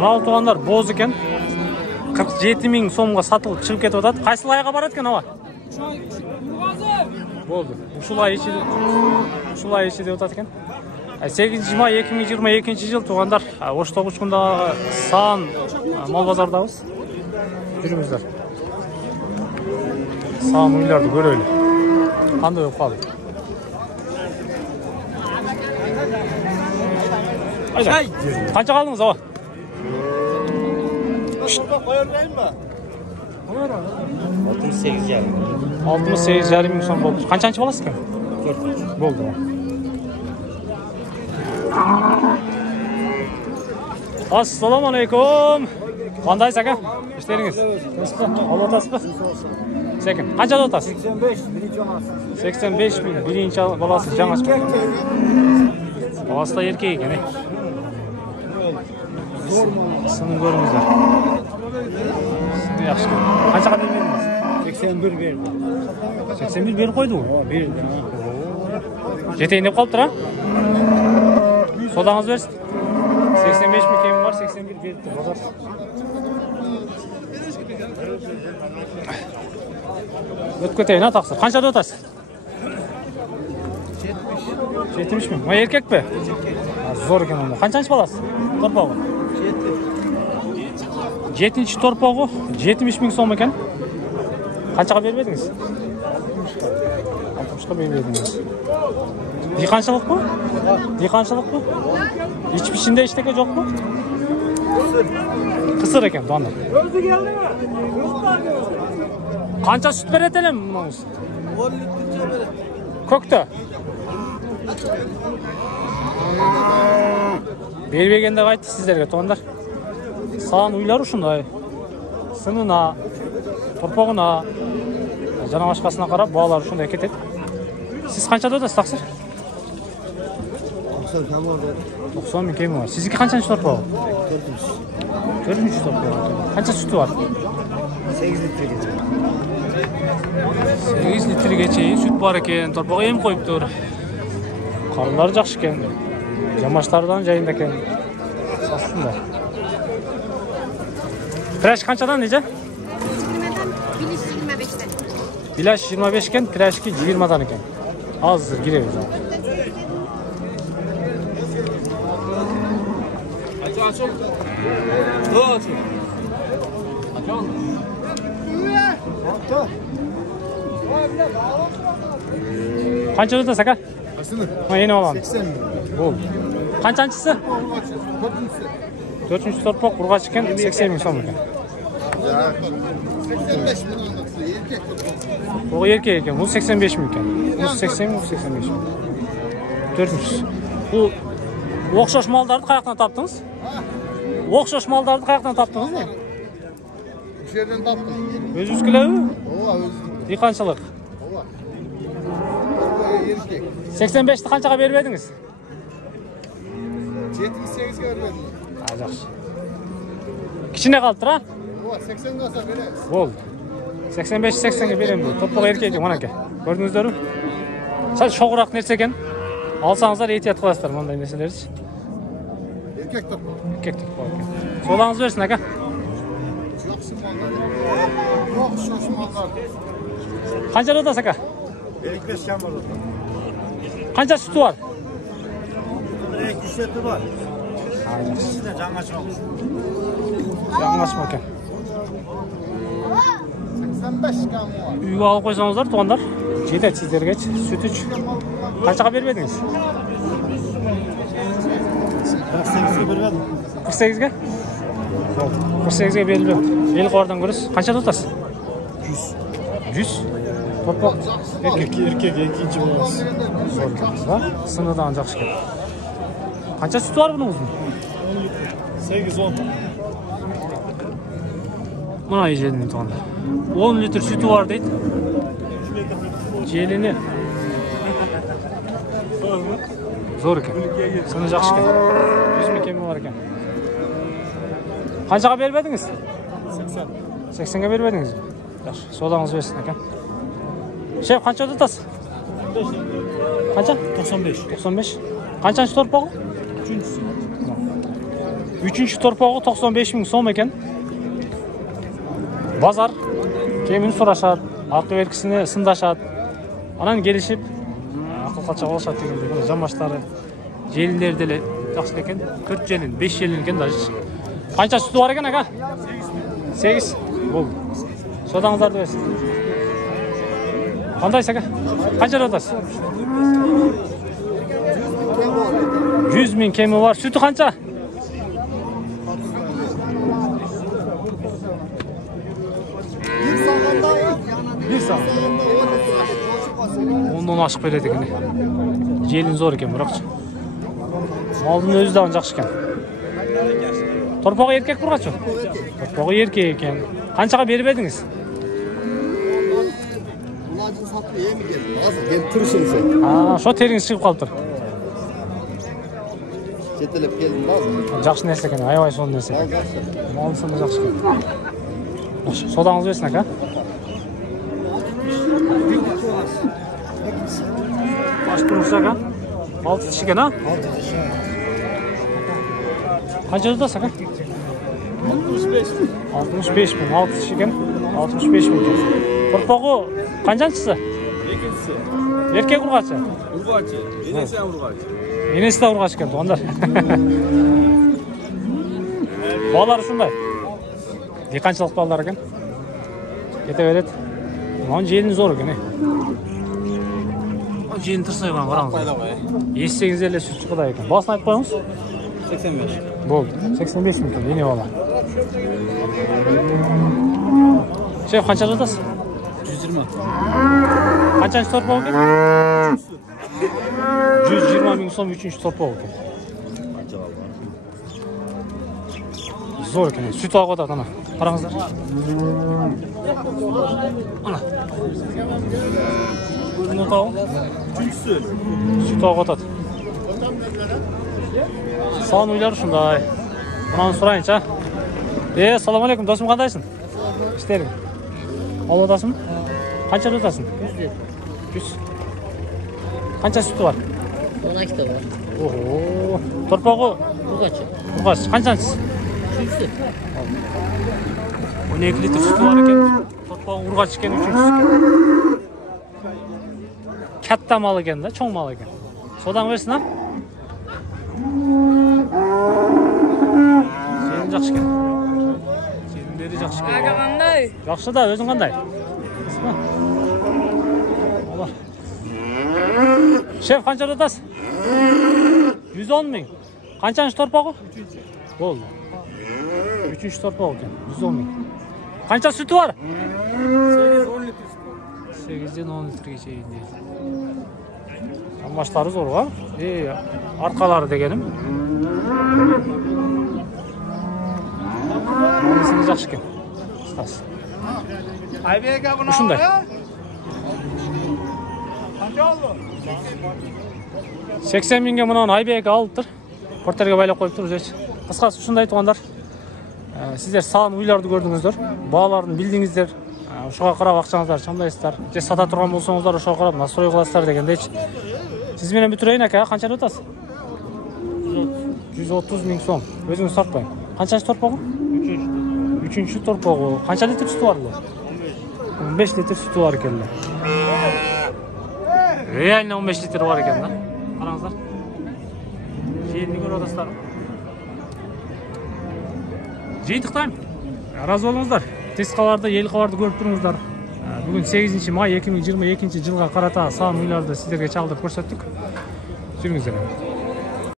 Мынау туғандар боз екен. 47 000 сомға сатылып шығып кетіп жатады. Қайсы лайға барады екен ава? Болды. Ушулай ичи деп жатады екен. 8 май 2022 жыл туғандар. Ошто учкундагы Саан мал базардабыз. Жүрүңүздөр. Саан уйларды көрөлү. Кандай болуп калды? Қанша қалдыңыз ава? 68,5 мың сом болды. Қаншанчы баласы екен? 4 болды. Ассалаумағалейкум. Қандайсыз ака? Іштеріңіз? Алып отасыз ба? Секен. Қаншада отасыз? 85 мың бірінші баласы жаңа ашпақ. Баласы да еркек екен. Сынын көріңіздер. Сыны яқшы. Қаншаға бермедіңіз? 81 берді. 81 беріп қойды ғой? Берді. Жетейін деп қалып тұра? Содаңыз берсін. 85 мың кемі бар, 81 берді. Өтіп кетейін, тақсыр. Қаншада отасыз? 70 мың. Ма еркек пе? Зор екен онда. Қаншаншы баласы? Торпағы? 7-ші торпағы 70 мың сом екен. Қаншаға бермедіңіз? 60-қа бермедіңіз. Диқаншылық бұл? Диқаншылық бұл? İçmişinde işteki жоқ mu? Kısır eken doğanlar. Kança süt veretelim mi bunun? 10 litre verelim. Köktü. Бербегенде қайтты сіздерге тоғандар. Саған уйлар ұшындай. Сынына, торпағына, жана башқасына қарап бағалар ұшындай кетеді. Сіз қаншада отасыз тақсыр? 90 мың кемі бар. Сіздікі қаншаншы торпағы? 4-ші торпағы. Қанша сүті бар? 8 литрге. 8 литрге чейін сүт бар екен. Торпағы ем қойып тұр. Қарылары жақшы екен. Жамаштардан жайында екен. Састында. Пираш қаншадан неже? 25'ten. Bilaş 25 екен, пирашки 20'dan екен. Азыр киреміз. Açın. Açın. Kaçıncı da saka? Yeni olan. 80 bin. Kaçıncısı? 4-cü torpaq burğa çıkan 80 bin som ekan. 85 bin. O erkek ekan. Bu 85 bin ekan. Bu 80 bin, bu 85 bin. 4-cüsü. Bu оқшош малдарды қаяқтан таптыңыз? Оқшош малдарды қаяқтан таптыңыз не? Үш жерден таптым. Өзіңіз кілеуі? Оға, өзім. Диқаншылық? Оға. 85-ті қаншаға беріп едіңіз? 78-ге беріп едім. Жақсы. Кішіне қалды тұра? Оға, 80 қалса береміз. Болды. 85-80-ге береміз. Торпақ еркек екен, ке. Көрдіңіздер ме? Сәл шоғырақ нәрсе екен. Алсаңыздар етет қыласыздар мұндай мәселелерді. Еркек торпақ. Еркек торпақ екен. Солаңыз берсін, ака. Жақсы малдар. Оқшош малдар. Қанша отасы, ака? 55 жан бар. Қанша сүті бар? 2 сүті бар. Жақсы. Жаңашма. Жаңашма екен. 85 грамм бар. Үйге алып қойсаңыздар, туғандар. Жетеді сіздерге сүт үш. Қаншаға бермедіңіз? 48-ге бермедім. 48-ге? 48-ге берілді. Ел қуардан көресіз. Қанша тұтасыз? 100. Торпақ? Еркек, екінші боласыз. Зор кеміз ба? Сыныдан жақшы кем. Қанша сүті бар бұның ұзын? 8-10. Мұна ежеліне тұғанда. 10 литр сүті бар дейді. Желіне. Зор екен. Сыны жақшы екен. 100 мың кемі бар екен. Қаншаға бермедіңіз? 80-ге бермедіңіз. Жақшы, содаңыз берсін екен. Шеф, қанша тұтасыз? Қанша? 95. Қаншаншы торпағы? 3-ші. 3-cü torpog'u 95 ming so'm ekan. Bozor kemini so'rashadi, aql vergisini sindashadi. Anan kelishib aql qalcha olishadi degandek. Jamashlari, jelinleri de yaxshi ekan. 4 jelin, 5 jelin ekan даже. Qancha suti bor ekan aka? 8. Bo'ldi. Sodangizlarni bersin. Qanday aka? Qancha otasiz? 100 ming kemi var. Sütü qancha? Bir sağ. Ondan aşık beredi ekan. Jelin zor ekan, biroqchi. Malдын özü de жақсы ekan. Torpog'i erkek burgachu? Torpog'i erkek ekan. Qanchaga berib edingiz? Ulacın satıb yemi geldi. Hazır, gelip turuşun sen. Şo teriniz çıkıp kalıptır. Çetelep geldim, hazır. Жақсы нәрсе екен, аябай сонун нәрсе екен. Малысыны жақсы екен. Содаңыз берсін ака. Қаш тұрмыз ака? 6 тиш екен, а? 6 тиш. Қанша жудасыз ака? 65 мың, 6 тиш екен. 65 мың екен. Torpog'u qanchachisi? Ikkinchisi. Erkek urg'achi. Urg'achi. Enasi ham urg'achi. Enasi de urg'achi ekan, onlar. Bolalar shunday. Dehqonchilik bolalar ekan. Ketaveradi. Mana jelin zo'r ekan. Jelin tirsak bilan boramiz. Eshitsangiz ele süt chiqadi ekan. Basini aytib qo'yamiz. 85. Bo'ldi. 85 ming ekan, yeni bola. Şef qancha sotasiz? 120. Qanchasi torpog' ekan? 120 ming so'm 3-chi torpog' ekan. Zo'r ekan. Süt og'otadi ana. Qarangizlar. Ana. Buni tog'i? 3-chi. Süt og'otadi. Son uylar shunday. Bundan so'rayinchi. Assalomu alaykum, do'stim, qandaysan? İşlerim. Al odasın. Qancha odasın? 100. Qancha sütü var? 12 ta var. Oho. Torpog'i Urg'achi. urg'achi. Qanchasi? 3'sü. 12 litr sütü var ekan. Torpog'i urg'achi ekan, 3-chi. Katta mal ekan-da, cho'ng mal ekan. Sodan bersin, ha? Sen yaxshi ekan. Senleri yaxshi ekan. Aga qanday? Yaxshi da, o'zing qanday? Allah. Şef qancha otasiz? 110 ming. Qanchanchi torpog'i? 3-chi. Bo'ldi. 3-chi torpog' ekan, 110 ming. Qancha sütü var? 8-10 litr. 8'den 10 litrgacha deydi. Mashlari zo'r va? Arqalari deganim. Manisini yaxshi ekan. Ustasi. Aybek aka buni. Shunday. Qancha oldi? 80 mingga buni Aybek olibdir. Porterga baylab qo'yibdir o'zi. Qisqasi shunday tuğanlar. Sizler sağlam uylardı gördünüzdür. Bağlarını bildingizler. Uşağa qarab aqchangizlarni chamdaysizlar. Je sata turgan bo'lsangizlar uşağa qarab nastroy qilasizlar deganda hech. Siz bilan bitirayın aka, qancha otasiz? 130 ming so'm. O'zingiz tortmang. Qanchasi torpog'i? 3-chi torpog'i. Qancha litr suti bor ular? 15 litr suti bor ekanlar. Realni 15 litr bor ekanda. Qarangizlar. Jelni ko'ryapsizlarmi? Jeytiqtayım. Razı olыңыздар. Teskalarda, Yelqalarda görüp durыңыздар. Bugün 8 may 2022 жылга карата саам үйлөрдө сиздерге чалдырып көрсөттүк. Жүрүңүздөр.